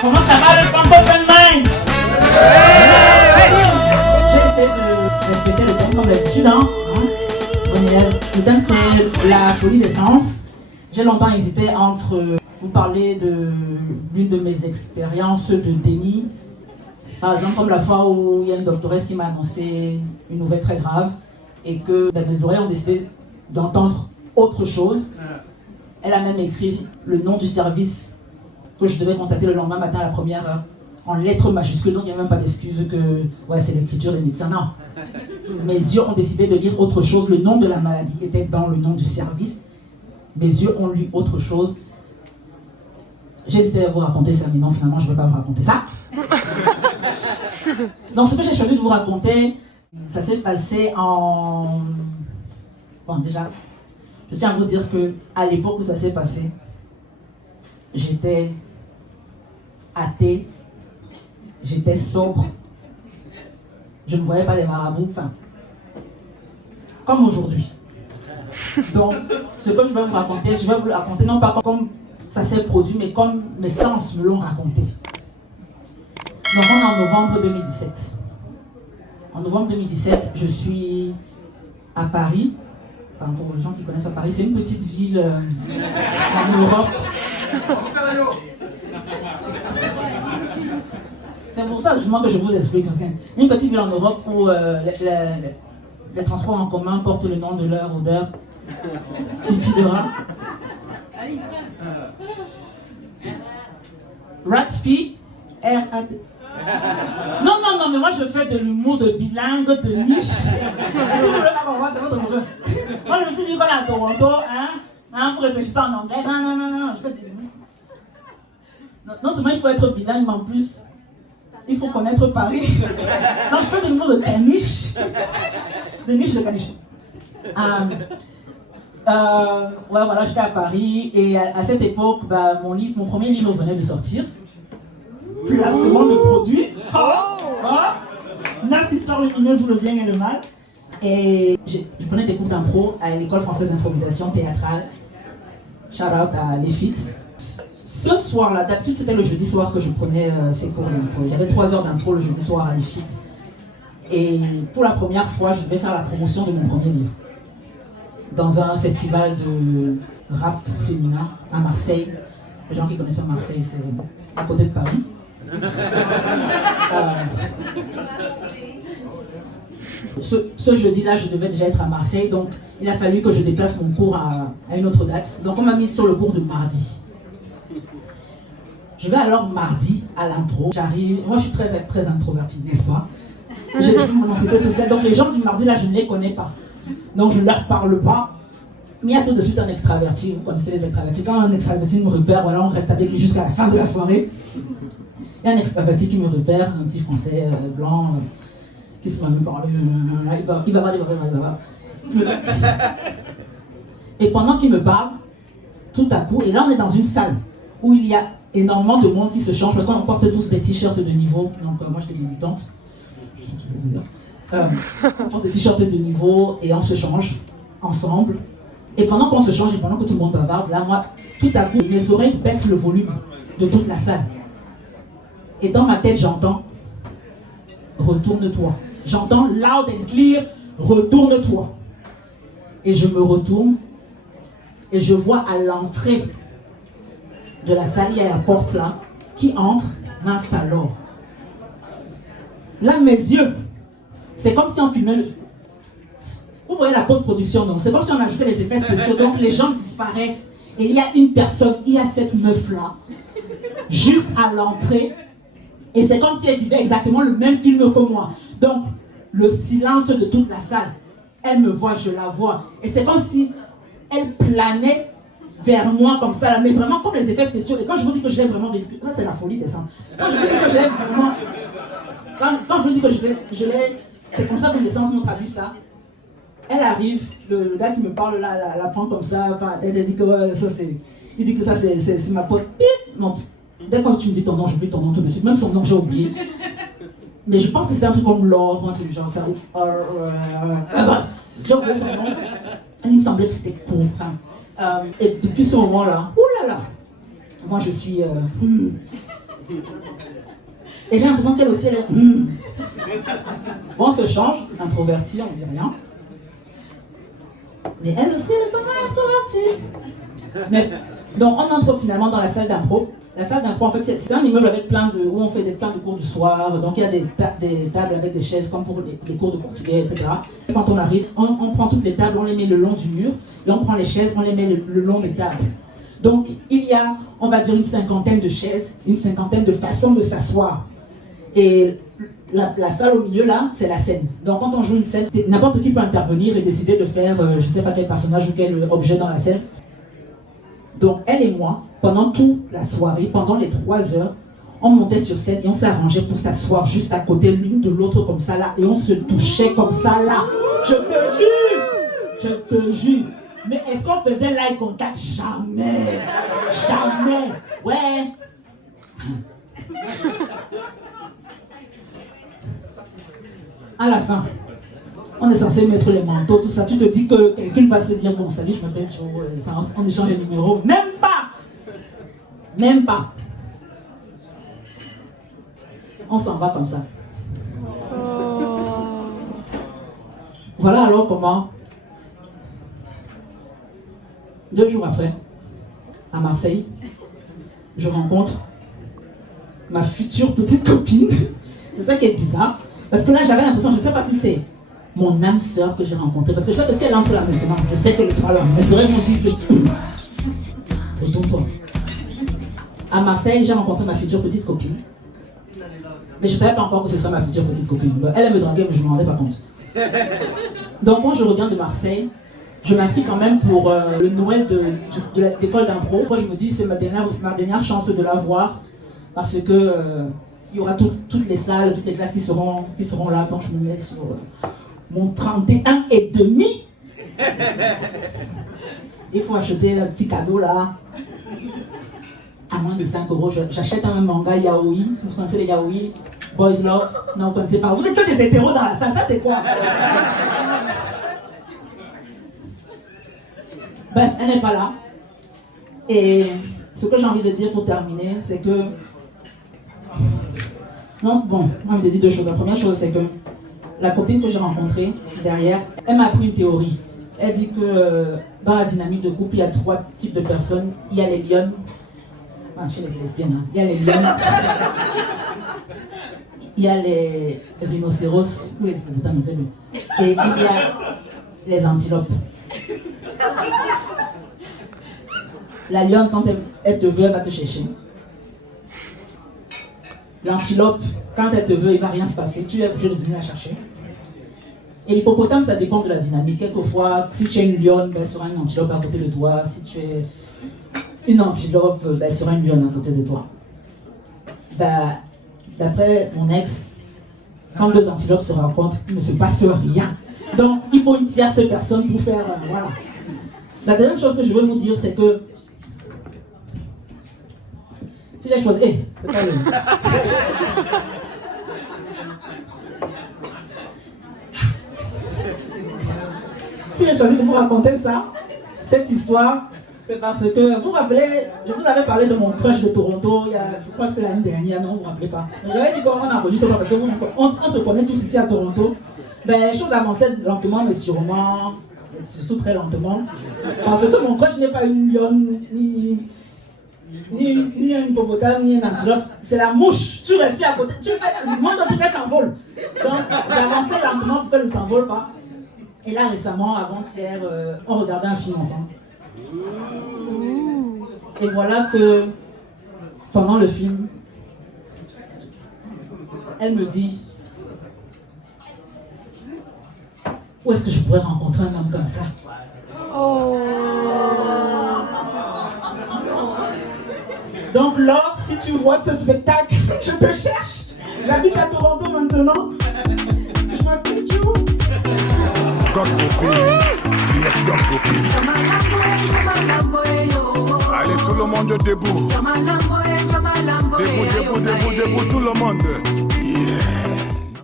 Comment ça va le Camp Open Mind? J'ai essayé de respecter le temps comme d'habitude. Le thème c'est la folie des sens. J'ai longtemps hésité entre vous parler de l'une de mes expériences de déni. Par exemple, comme la fois où il y a une doctoresse qui m'a annoncé une nouvelle très grave et que mes oreilles ont décidé d'entendre autre chose. Elle a même écrit le nom du service que je devais contacter le lendemain matin à la première heure en lettres majuscules, donc il n'y a même pas d'excuse que ouais, c'est l'écriture des médecins. Non. Mes yeux ont décidé de lire autre chose. Le nom de la maladie était dans le nom du service. Mes yeux ont lu autre chose. J'ai hésité à vous raconter ça, mais non, finalement, je ne vais pas vous raconter ça. Donc, ce que j'ai choisi de vous raconter, ça s'est passé en... Bon, déjà, je tiens à vous dire qu'à l'époque où ça s'est passé, j'étais athée, j'étais sobre, je ne voyais pas les marabouts, enfin, comme aujourd'hui. Donc, ce que je vais vous raconter, je vais vous le raconter non pas comme ça s'est produit, mais comme mes sens me l'ont raconté. Donc, on est en novembre 2017. En novembre 2017, je suis à Paris. Enfin, pour les gens qui connaissent Paris, c'est une petite ville en Europe. C'est pour ça justement que je vous explique. Une petite ville en Europe où les transports en commun portent le nom de leur odeur pipi de rat. Ratspi, R-A-T. Non, mais moi je fais de l'humour de bilingue, de niche. Si vous voulez pas comprendre, c'est votre problème. Moi je me suis dit, voilà, à Toronto, pour réfléchir en anglais. Non, je fais de l'humour. Non seulement il faut être bilingue, mais en plus, il faut connaître Paris. Non, je fais de l'humour de caniche. De niche de caniche. Ouais, voilà, j'étais à Paris et à cette époque, mon premier livre venait de sortir. Placement de produits. Notre histoire lumineuse ou le bien et le mal. Et je prenais des cours d'impro à l'école française d'improvisation théâtrale. Shout out à l'EFIT. Ce soir-là, d'habitude c'était le jeudi soir que je prenais ces cours d'impro. J'avais 3 heures d'impro le jeudi soir à l'EFIT. Et pour la première fois, je devais faire la promotion de mon premier livre. Dans un festival de rap féminin à Marseille. Les gens qui connaissent pas Marseille, c'est à côté de Paris. Ce jeudi-là, je devais déjà être à Marseille, donc il a fallu que je déplace mon cours à une autre date. Donc on m'a mis sur le cours de mardi. Je vais alors mardi à l'impro. J'arrive, moi je suis très, très introvertie, n'est-ce pas? J'ai mon anxiété sociale, donc les gens du mardi là, je ne les connais pas. Donc je ne leur parle pas. Mais il y a tout de suite un extraverti, vous connaissez les extravertis. Quand un extraverti me repère, voilà, on reste avec lui jusqu'à la fin de la soirée. Il y a un extraverti qui me repère, un petit français blanc, qui se met à me parler, il va voir. Et pendant qu'il me parle, tout à coup, et là on est dans une salle où il y a énormément de monde qui se change, parce qu'on porte tous des t-shirts de niveau, donc moi j'étais débutante. On porte des t-shirts de niveau et on se change ensemble. Et pendant qu'on se change et pendant que tout le monde bavarde, là, moi, tout à coup, mes oreilles baissent le volume de toute la salle. Et dans ma tête, j'entends « Retourne-toi ». J'entends loud and clear « Retourne-toi ». Et je me retourne et je vois à l'entrée de la salle, il y a la porte là, qui entre dans salon. Là, mes yeux, c'est comme si on filmait... Vous voyez la post-production, donc c'est comme si on ajoutait les effets spéciaux, donc les gens disparaissent. Et il y a une personne, il y a cette meuf-là, juste à l'entrée, et c'est comme si elle vivait exactement le même film que moi. Donc, le silence de toute la salle, elle me voit, je la vois. Et c'est comme si elle planait vers moi comme ça, là, mais vraiment comme les effets spéciaux. Et quand je vous dis que je l'ai vraiment vécu, ça c'est la folie des sens. Quand je vous dis que je l'ai vraiment... Quand je vous dis que je l'ai... C'est comme ça que les sens m'ont traduit ça. Elle arrive, le gars qui me parle là, la prend comme ça, enfin, elle dit que ouais, ça c'est... Il dit que ça c'est ma pote. Non, dès que tu me dis ton nom, j'oublie ton nom tout de suite. Même son nom, j'ai oublié. Mais je pense que c'est un truc comme Laure, un truc genre, j'ai oublié son nom. Il me semblait que c'était cool. Et depuis ce moment-là, oulala, moi je suis... Et j'ai l'impression qu'elle aussi, elle est... Bon, on se change, introvertie, on dit rien. Mais elle aussi, elle est pas mal introvertie. Mais, donc, on entre finalement dans la salle d'impro. La salle d'impro, en fait, c'est un immeuble avec où on fait plein de cours du soir. Donc, il y a des tables avec des chaises, comme pour les cours de portugais, etc. Quand on arrive, on prend toutes les tables, on les met le long du mur. Et on prend les chaises, on les met le long des tables. Donc, il y a, on va dire, une cinquantaine de chaises, une cinquantaine de façons de s'asseoir. Et la salle au milieu, là, c'est la scène. Donc, quand on joue une scène, n'importe qui peut intervenir et décider de faire, je ne sais pas quel personnage ou quel objet dans la scène. Donc, elle et moi, pendant toute la soirée, pendant les 3 heures, on montait sur scène et on s'arrangeait pour s'asseoir juste à côté l'une de l'autre comme ça, là. Et on se touchait comme ça, là. Je te jure! Je te jure! Mais est-ce qu'on faisait l'eye contact? Jamais! Jamais! Ouais! À la fin, on est censé mettre les manteaux, tout ça. Tu te dis que quelqu'un va se dire, bon, salut, je m'appelle Joe. Enfin, on échange les numéros. Même pas! Même pas! On s'en va comme ça. Voilà alors comment, 2 jours après, à Marseille, je rencontre ma future petite copine. C'est ça qui est bizarre. Parce que là, j'avais l'impression, je ne sais pas si c'est mon âme sœur que j'ai rencontrée. Parce que je sais que si elle entre là maintenant, je sais qu'elle sera là. Elle serait mon dit que... Retourne-toi. À Marseille, j'ai rencontré ma future petite copine. Mais je ne savais pas encore que ce serait ma future petite copine. Elle me draguait, mais je ne me rendais pas compte. Donc, quand je reviens de Marseille, je m'inscris quand même pour le Noël de l'école d'impro. Moi, je me dis, c'est ma dernière chance de la voir. Parce que il y aura toutes les salles, toutes les classes qui seront là. Donc, je me mets sur mon 31 et demi. Il faut acheter un petit cadeau là. À moins de 5 euros, j'achète un manga yaoi. Vous connaissez les yaoi? Boys Love? Non, vous ne connaissez pas. Vous êtes que des hétéros dans la salle, ça c'est quoi? Bref, elle n'est pas là. Et ce que j'ai envie de dire pour terminer, c'est que... Non, bon, j'ai envie de dire 2 choses. La première chose, c'est que la copine que j'ai rencontrée derrière, elle m'a appris une théorie. Elle dit que dans la dynamique de couple, il y a 3 types de personnes. Il y a les lionnes. Chez les lesbiennes, hein. Il y a les lionnes. Il y a les rhinocéros. Oui, et il y a les antilopes. La lionne, quand elle te veut, elle va te chercher. L'antilope, quand elle te veut, il ne va rien se passer. Tu es obligé de venir la chercher. Et l'hippopotame, ça dépend de la dynamique. Quelquefois, si tu es une lionne, ben, elle sera une antilope à côté de toi. Si tu es une antilope, ben, elle sera une lionne à côté de toi. Ben, d'après mon ex, quand 2 antilopes se rencontrent, il ne se passe rien. Donc, il faut une tierce personne pour faire... voilà. La deuxième chose que je veux vous dire, c'est que si j'ai choisi... Hey, c'est pas le... Si j'ai choisi de vous raconter ça, cette histoire, c'est parce que vous vous rappelez, je vous avais parlé de mon crush de Toronto, je crois que c'était l'année dernière, non, vous ne vous rappelez pas. J'avais dit qu'on enregistre parce qu'on se connaît tous ici à Toronto. Ben, les choses avançaient lentement, mais sûrement, surtout très lentement. Parce que mon crush n'est pas une lionne, ni un hippopotame, ni un antilope. C'est la mouche. Tu respires à côté, tu fais le monde entier s'envole. Donc, j'avançais lentement pour qu'elle ne s'envole pas. Et là, récemment, avant-hier, on regardait un film ensemble. Et voilà que, pendant le film, elle me dit: où est-ce que je pourrais rencontrer un homme comme ça? Donc là, si tu vois ce spectacle, je te cherche. J'habite à Toronto maintenant. Je m'appelle Joe. Allez, tout le monde debout. Debout, debout, debout, debout, tout le monde.